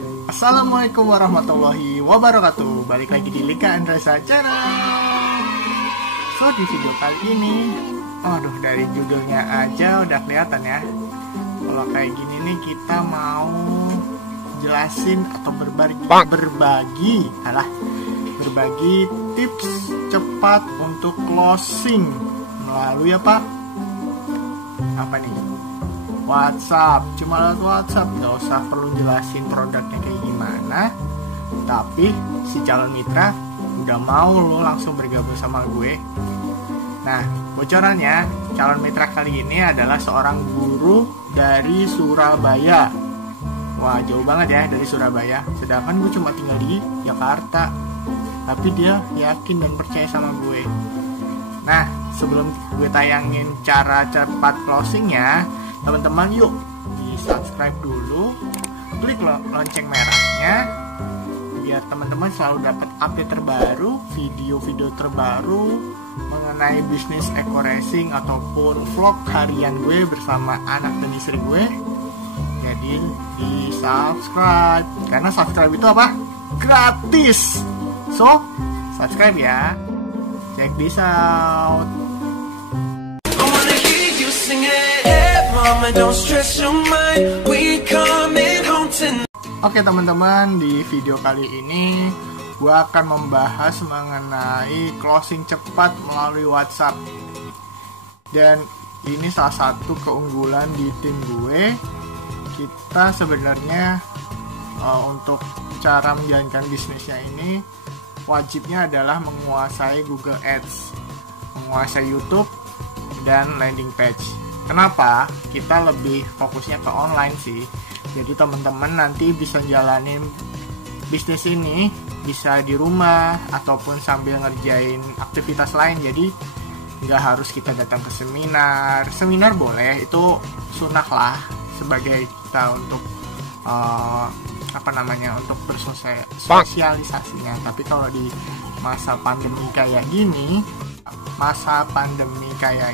Assalamualaikum warahmatullahi wabarakatuh. Balik lagi di Lika Andresa Channel. So di video kali ini, dari judulnya aja udah kelihatan ya. Kalau kayak gini nih kita mau jelasin atau berbagi tips cepat untuk closing melalui apa nih? WhatsApp. Cuma lewat WhatsApp, nggak usah perlu jelasin produknya kayak gimana. Tapi si calon mitra udah mau lo langsung bergabung sama gue. Nah, bocorannya calon mitra kali ini adalah seorang guru dari Surabaya. Wah, jauh banget ya dari Surabaya. Sedangkan gue cuma tinggal di Jakarta. Tapi dia yakin dan percaya sama gue. Nah, sebelum gue tayangin cara cepat closingnya, teman-teman yuk di subscribe dulu, klik lonceng merahnya biar teman-teman selalu dapat update terbaru, video-video terbaru mengenai bisnis eco racing ataupun vlog harian gue bersama anak dan istri gue. Jadi di subscribe, karena subscribe itu apa? Gratis. So subscribe ya. Check this out. Oke teman-teman, di video kali ini gue akan membahas mengenai closing cepat melalui WhatsApp. Dan ini salah satu keunggulan di tim gue. Kita sebenarnya untuk cara menjalankan bisnisnya ini wajibnya adalah menguasai Google Ads, menguasai YouTube, dan landing page. Kenapa? Kita lebih fokusnya ke online sih. Jadi teman-teman nanti bisa jalanin bisnis ini bisa di rumah ataupun sambil ngerjain aktivitas lain. Jadi nggak harus kita datang ke seminar. Seminar boleh, itu sunnah lah sebagai kita untuk untuk bersosialisasinya. Tapi kalau di masa pandemi kayak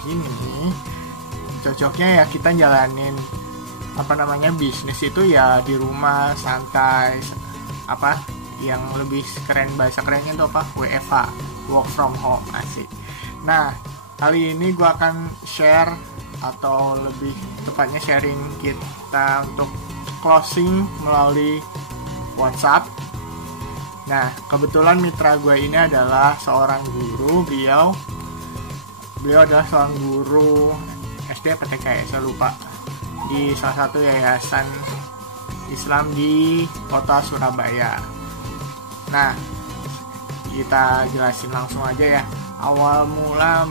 gini, cocoknya ya kita jalanin bisnis itu ya di rumah santai. Yang lebih keren, bahasa kerennya itu WFH, work from home, asik. Nah, kali ini gue akan share atau lebih tepatnya sharing kita untuk closing melalui WhatsApp. Nah, kebetulan mitra gue ini adalah seorang guru. Beliau adalah seorang guru SD apa TK ya, saya lupa, di salah satu yayasan Islam di kota Surabaya. Nah, kita jelasin langsung aja ya. Awal mula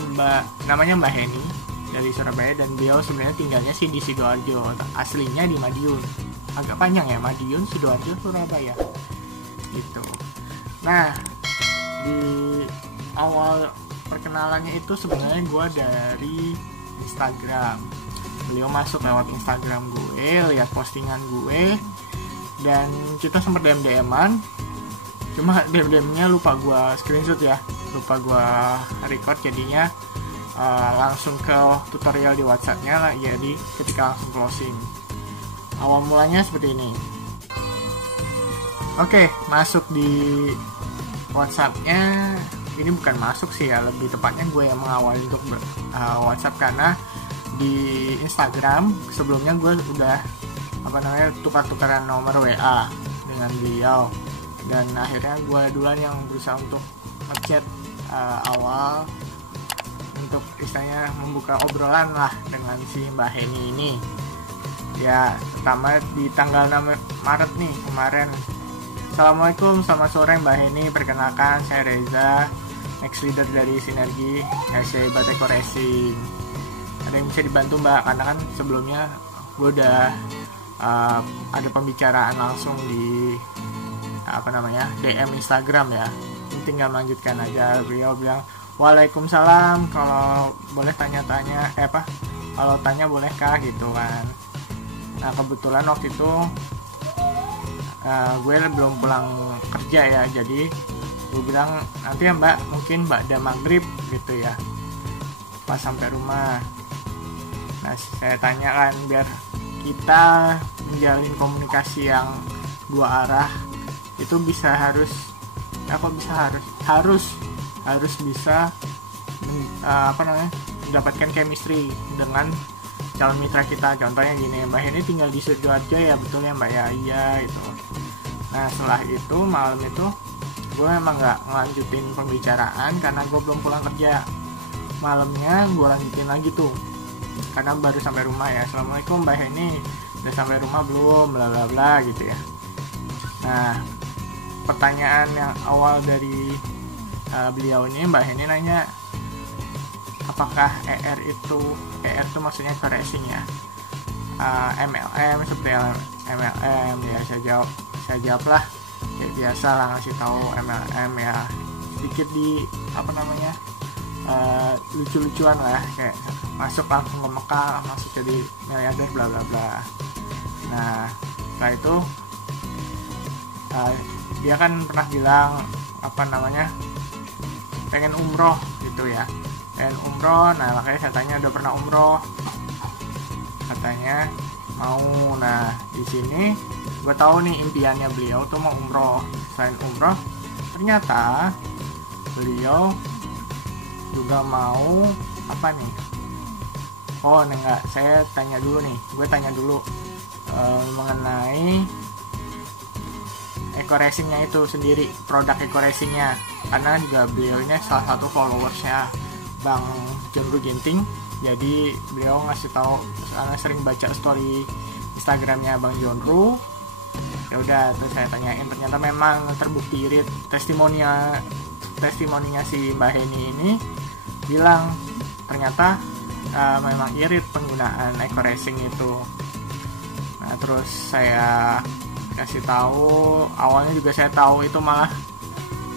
namanya Mbak Heni dari Surabaya, dan beliau sebenarnya tinggalnya sih di Sidoarjo, aslinya di Madiun. Agak panjang ya, Madiun, Sidoarjo, Surabaya gitu. Nah, di awal perkenalannya itu sebenarnya gue dari Instagram. Beliau masuk lewat Instagram gue, lihat postingan gue, dan kita sempat DM-an. Cuma DM-nya lupa gue screenshot ya, lupa gue record, jadinya langsung ke tutorial di WhatsApp-nya lah. Jadi ketika langsung closing, awal mulanya seperti ini. Oke, masuk di WhatsApp-nya. Ini bukan masuk sih ya, lebih tepatnya gue yang mengawali untuk WhatsApp, karena di Instagram sebelumnya gue udah tukar-tukaran nomor WA dengan beliau, dan akhirnya gue duluan yang berusaha untuk ngechat awal untuk istilahnya membuka obrolan lah dengan si Mbak Heni ini. Ya, pertama di tanggal 6 Maret nih kemarin. Assalamualaikum, selamat sore Mbak Heni, perkenalkan saya Reza, next leader dari Sinergi SC Eco Racing. Ada yang bisa dibantu Mbak? Karena kan sebelumnya gue udah ada pembicaraan langsung di DM Instagram ya. Ini tinggal melanjutkan aja. Beliau bilang, Waalaikumsalam, kalau boleh tanya-tanya, kalau tanya bolehkah gitu kan. Nah, kebetulan waktu itu gue belum pulang kerja ya, jadi gue bilang nanti ya Mbak, mungkin Mbak ada maghrib gitu ya pas sampai rumah. Nah, saya tanyakan biar kita menjalin komunikasi yang dua arah itu bisa harus bisa mendapatkan chemistry dengan calon mitra kita. Contohnya gini, Mbak Heni tinggal di Sidoarjo ya, betul ya Mbak ya? Iya itu. Nah setelah itu malam itu gue memang nggak ngelanjutin pembicaraan karena gue belum pulang kerja. Malamnya gue lanjutin lagi tuh karena baru sampai rumah ya. Assalamualaikum Mbak Heni, udah sampai rumah belum, bla bla bla gitu ya. Nah pertanyaan yang awal dari beliau ini, Mbak Heni nanya apakah ER itu maksudnya tracing ya, MLM seperti MLM ya. Saya jawab lah kayak biasa lah, ngasih tahu MLM ya, sedikit di lucu-lucuan lah, kayak masuk langsung ke Mekah, masuk jadi miliarder bla bla bla. Nah setelah itu dia kan pernah bilang pengen umroh gitu ya, pengen umroh. Nah makanya saya tanya udah pernah umroh, katanya mau. Nah di sini gue tahu nih impiannya beliau tuh mau umroh. Selain umroh ternyata beliau juga mau apa nih? Oh enggak, saya tanya dulu nih, gue tanya dulu mengenai eco racingnya itu sendiri, produk eco racingnya, karena juga beliau ini salah satu followersnya Bang John Ru Ginting. Jadi beliau ngasih tahu, karena sering baca story Instagramnya Bang John Ru. Ya udah, terus saya tanyain, ternyata memang terbukti irit. Testimoninya si Mbak Heni ini bilang ternyata memang irit penggunaan eco racing itu. Nah terus saya kasih tahu, awalnya juga saya tahu itu malah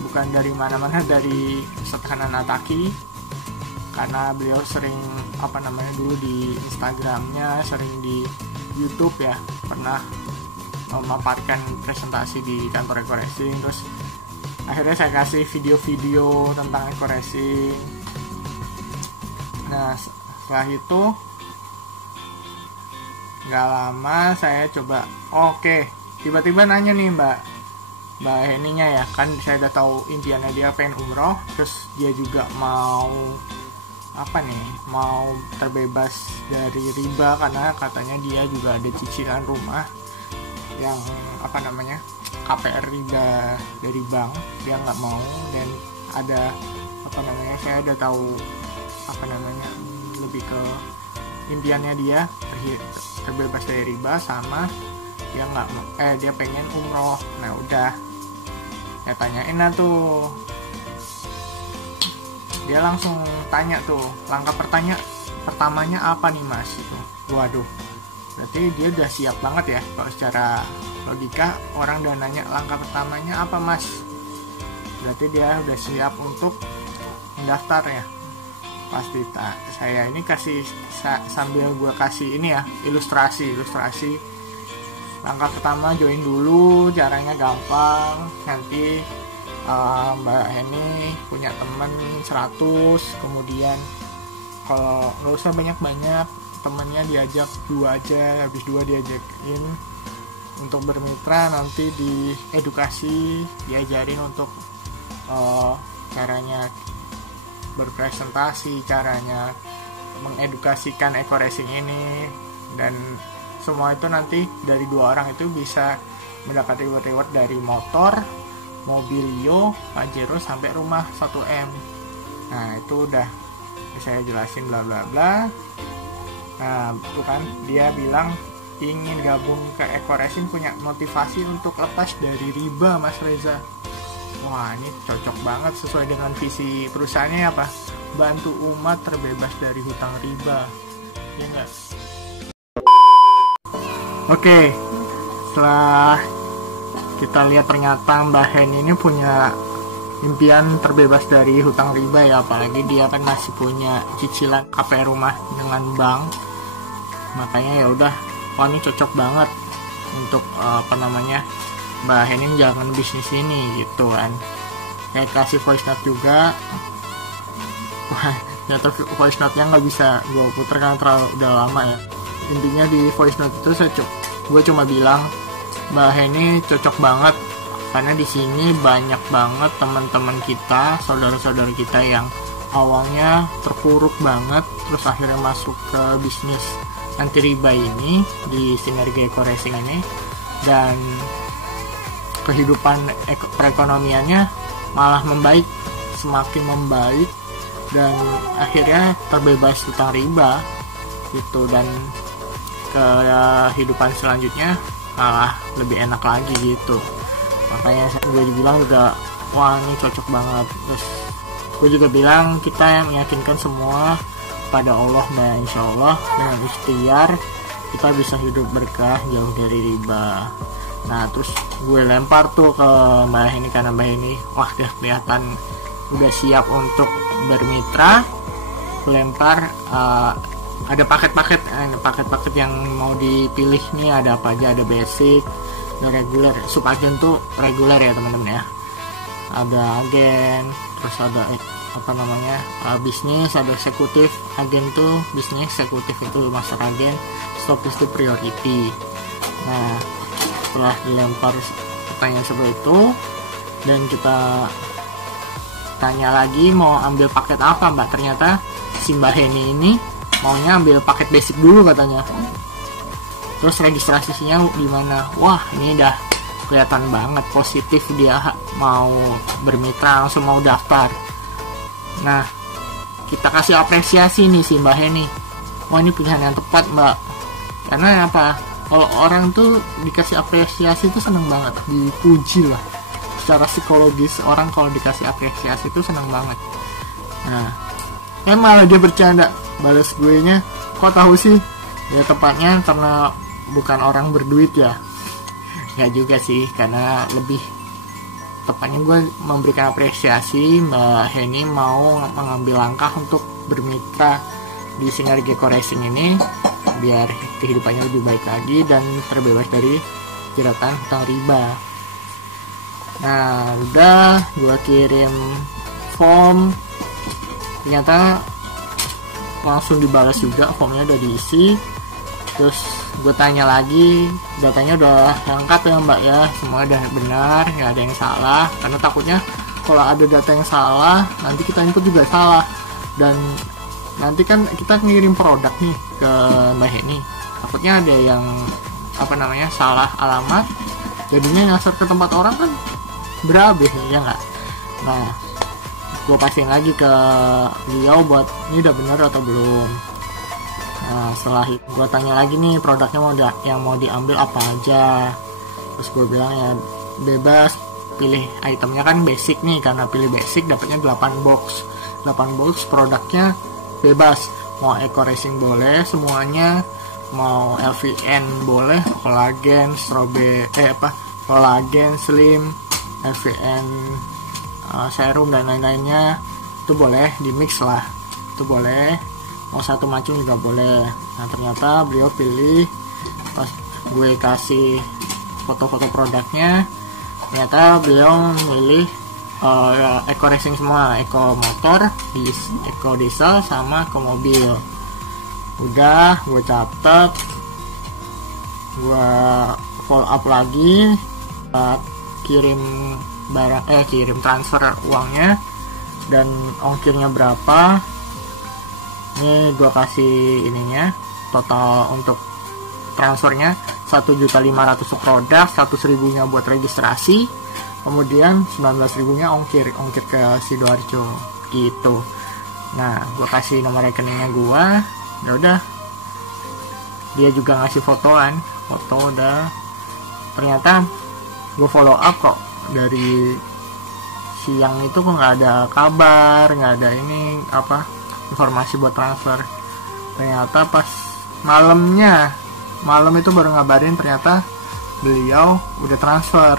bukan dari mana-mana, dari Ustadz Hanan Ataki, karena beliau sering dulu di Instagramnya, sering di YouTube ya, pernah memaparkan presentasi di kantor eco racing. Terus akhirnya saya kasih video-video tentang eco racing. Nah setelah itu nggak lama saya coba, tiba-tiba nanya nih Mbak Heninya ya, kan saya udah tahu impiannya dia pengen umroh, terus dia juga mau terbebas dari riba, karena katanya dia juga ada cicilan rumah yang KPR riba dari bank, dia nggak mau. Dan ada saya udah tahu lebih ke impiannya dia terbebas dari riba, sama dia pengen umroh. Nah udah saya tanyain lah tuh, dia langsung tanya tuh, langkah pertamanya apa nih Mas itu. Waduh, berarti dia udah siap banget ya. Kalau secara logika orang udah nanya langkah pertamanya apa Mas, berarti dia udah siap untuk mendaftar ya. Pasti saya ini kasih sambil gue kasih ini ya, ilustrasi. Langkah pertama join dulu, caranya gampang. Nanti Mbak Heni punya temen 100, kemudian kalau nggak usah banyak-banyak, temennya diajak 2 aja, habis 2 diajakin untuk bermitra, nanti diedukasi, diajarin untuk caranya berpresentasi, caranya mengedukasikan eco racing ini, dan semua itu nanti dari 2 orang itu bisa mendapat reward dari motor, mobilio, Pajero sampai rumah 1M. Nah itu udah saya jelasin bla bla bla. Nah itu kan dia bilang ingin gabung ke eco racing, punya motivasi untuk lepas dari riba Mas Reza. Wah ini cocok banget, sesuai dengan visi perusahaannya apa? Bantu umat terbebas dari hutang riba, ya enggak? Oke, setelah kita lihat ternyata Mbak Hen ini punya impian terbebas dari hutang riba ya, apalagi dia kan masih punya cicilan KPR rumah dengan bank. Makanya ya udah, wah ini cocok banget untuk Mbak Hen ini jangan bisnis ini gitu kan. Kayak kasih voice note juga. Wah, ternyata voice note-nya nggak bisa gue puter karena udah lama ya. Intinya di voice note itu gue cuma bilang Mbak Heni cocok banget karena di sini banyak banget teman-teman kita, saudara-saudara kita yang awalnya terpuruk banget, terus akhirnya masuk ke bisnis anti riba ini di Sinergi Eco Racing ini, dan kehidupan perekonomiannya malah membaik, semakin membaik, dan akhirnya terbebas hutang riba gitu, dan kehidupan selanjutnya malah lebih enak lagi gitu. Makanya gue bilang juga, wah ini cocok banget. Terus gue juga bilang kita yang meyakinkan semua pada Allah, dan insya Allah dengan ikhtiar kita bisa hidup berkah jauh dari riba. Nah terus gue lempar tuh ke Mbak Heni, karena Mbak Heni wah udah kelihatan udah siap untuk bermitra. Gue lempar ada paket-paket yang mau dipilih nih, ada apa aja, ada basic, ada reguler. Subagen tuh reguler ya teman-teman ya, ada agen, terus ada bisnis, ada eksekutif. Agen tuh bisnis, eksekutif itu master agen, stop itu priority. Nah setelah dilempar pertanyaan seperti itu dan kita tanya lagi mau ambil paket apa Mbak, ternyata si Mbak Heni ini maunya ambil paket basic dulu katanya. Terus registrasinya gimana? Wah ini dah kelihatan banget positif, dia mau bermitra, langsung mau daftar. Nah kita kasih apresiasi nih si Mbak Heni. Wah ini pilihan yang tepat Mbak, karena apa? Kalau orang tuh dikasih apresiasi itu seneng banget, dipuji lah. Secara psikologis orang kalau dikasih apresiasi itu seneng banget. Nah malah dia bercanda balas gue nya, kok tahu sih? Ya tepatnya karena bukan orang berduit ya. Nggak juga sih, karena lebih tepatnya gue memberikan apresiasi Mbak Heni mau mengambil langkah untuk bermitra di Sinergi Eco Racing ini biar kehidupannya lebih baik lagi dan terbebas dari jeratan hutang riba. Nah udah gue kirim form, ternyata langsung dibalas juga, formnya udah diisi. Terus gue tanya lagi, datanya udah lengkap ya Mbak ya, semua udah benar, nggak ada yang salah. Karena takutnya kalau ada data yang salah nanti kita input juga salah, dan nanti kan kita ngirim produk nih ke Mbak Heni, takutnya ada yang salah alamat, jadinya nyasar ke tempat orang kan berabe ya nggak. Nah gue pastiin lagi ke beliau buat ini udah bener atau belum. Nah setelah itu gue tanya lagi nih produknya yang mau diambil apa aja. Terus gue bilang ya bebas pilih itemnya, kan basic nih, karena pilih basic dapatnya 8 box produknya bebas, mau Eco Racing boleh semuanya, mau LVN boleh, kolagen, kolagen, slim, LVN, serum dan lain-lainnya itu boleh di mix lah, itu boleh, mau satu macam juga boleh. Nah ternyata beliau pilih, pas gue kasih foto-foto produknya, ternyata beliau milih Eco Racing semua, Eco motor, Eco diesel sama Eco mobil. Udah gue catat, gue follow up lagi, kirim transfer uangnya dan ongkirnya berapa. Ini gue kasih ininya, total untuk transfernya 1.500.000 produk, 100.000 nya buat registrasi, kemudian 19.000 nya ongkir ke Sidoarjo gitu. Nah gue kasih nomor rekeningnya gue, ya udah dia juga ngasih foto udah. Ternyata gue follow up kok, dari siang itu kok nggak ada kabar, nggak ada informasi buat transfer. Ternyata pas malam itu baru ngabarin ternyata beliau udah transfer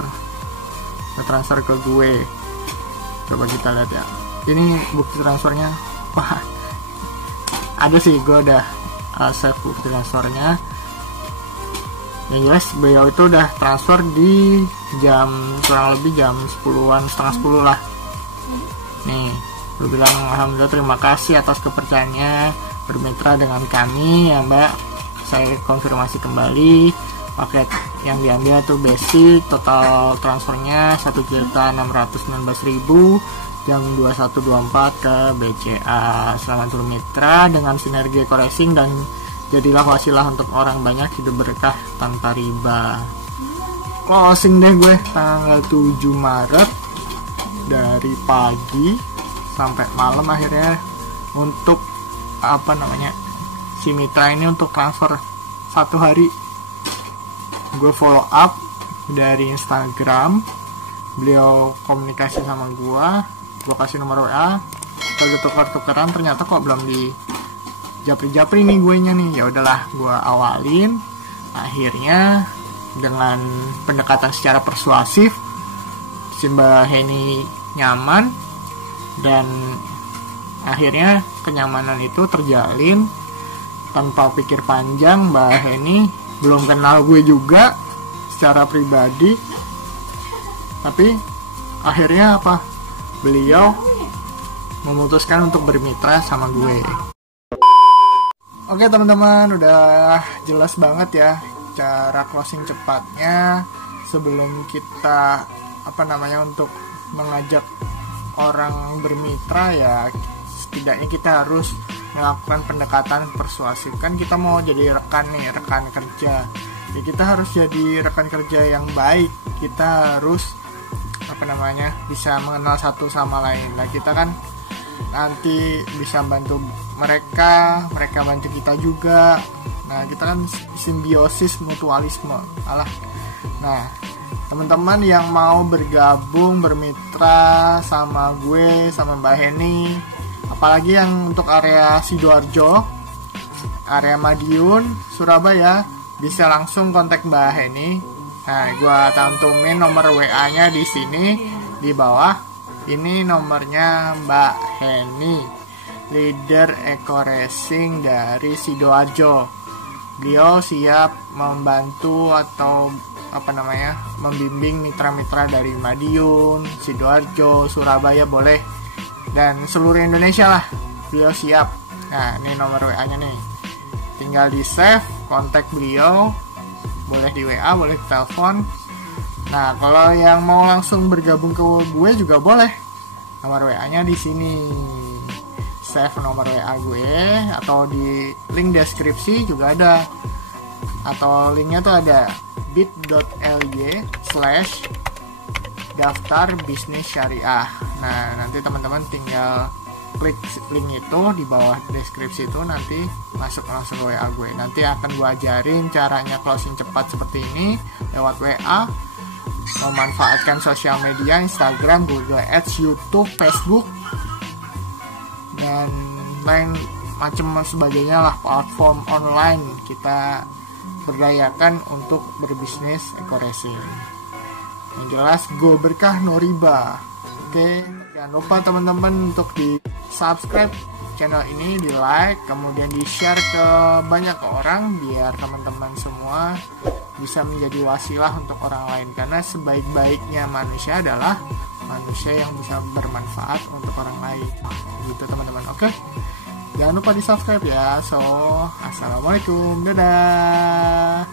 ke gue. Coba kita lihat ya, ini bukti transfernya. Wah ada sih, gue udah save bukti transfernya. Yang jelas beliau itu udah transfer di kurang lebih jam 10-an, setengah 10 lah. Nih gue bilang alhamdulillah, terima kasih atas kepercayaannya bermitra dengan kami ya Mbak. Saya konfirmasi kembali paket yang diambil tuh basic, total transfernya 1.619.000 jam 21.24 ke BCA. Selamat bermitra dengan Sinergi Eco Racing dan jadilah wasilah untuk orang banyak, hidup berkah tanpa riba. Closing deh gue tanggal 7 Maret dari pagi sampai malam akhirnya untuk si mitra ini untuk transfer 1 hari. Gue follow up dari Instagram, beliau komunikasi sama gue kasih nomor WA, kita tukar-tukaran, ternyata kok belum di japri nih gue nya nih. Ya udahlah, gue awalin. Akhirnya dengan pendekatan secara persuasif si Mbak Heni nyaman, dan akhirnya kenyamanan itu terjalin tanpa pikir panjang. Mbak Heni belum kenal gue juga secara pribadi, tapi akhirnya beliau memutuskan untuk bermitra sama gue. Oke teman-teman, udah jelas banget ya cara closing cepatnya. Sebelum kita untuk mengajak orang bermitra, ya setidaknya kita harus melakukan pendekatan persuasif. Kan kita mau jadi rekan kerja, ya kita harus jadi rekan kerja yang baik. Kita harus bisa mengenal satu sama lain. Nah kita kan nanti bisa bantu mereka bantu kita juga. Nah kita kan simbiosis mutualisme. Nah teman-teman yang mau bergabung bermitra sama gue, sama Mbak Heni, apalagi yang untuk area Sidoarjo, area Madiun, Surabaya, bisa langsung kontak Mbak Heni. Nah, gue cantumin nomor WA-nya di sini di bawah. Ini nomornya Mbak Heni, leader Eco Racing dari Sidoarjo. Beliau siap membantu atau membimbing mitra-mitra dari Madiun, Sidoarjo, Surabaya boleh, dan seluruh Indonesia lah. Beliau siap. Nah, ini nomor WA-nya nih. Tinggal di save, kontak beliau. Boleh di WA, boleh di telepon. Nah, kalau yang mau langsung bergabung ke gue juga boleh. Nomor WA-nya di sini. Save nomor WA gue, atau di link deskripsi juga ada. Atau linknya tuh ada bit.ly/daftar bisnis syariah. Nah, nanti teman-teman tinggal klik link itu di bawah deskripsi itu, nanti masuk langsung ke WA gue. Nanti akan gue ajarin caranya closing cepat seperti ini lewat WA, memanfaatkan sosial media, Instagram, Google Ads, YouTube, Facebook, dan lain macam sebagainya lah, platform online kita berdayakan untuk berbisnis eco racing. Yang jelas go berkah no riba. Oke, jangan lupa teman-teman untuk di subscribe channel ini, di like, kemudian di share ke banyak orang biar teman-teman semua bisa menjadi wasilah untuk orang lain. Karena sebaik-baiknya manusia adalah manusia yang bisa bermanfaat untuk orang lain. Gitu teman-teman. Oke, jangan lupa di subscribe ya. So, assalamualaikum, dadah.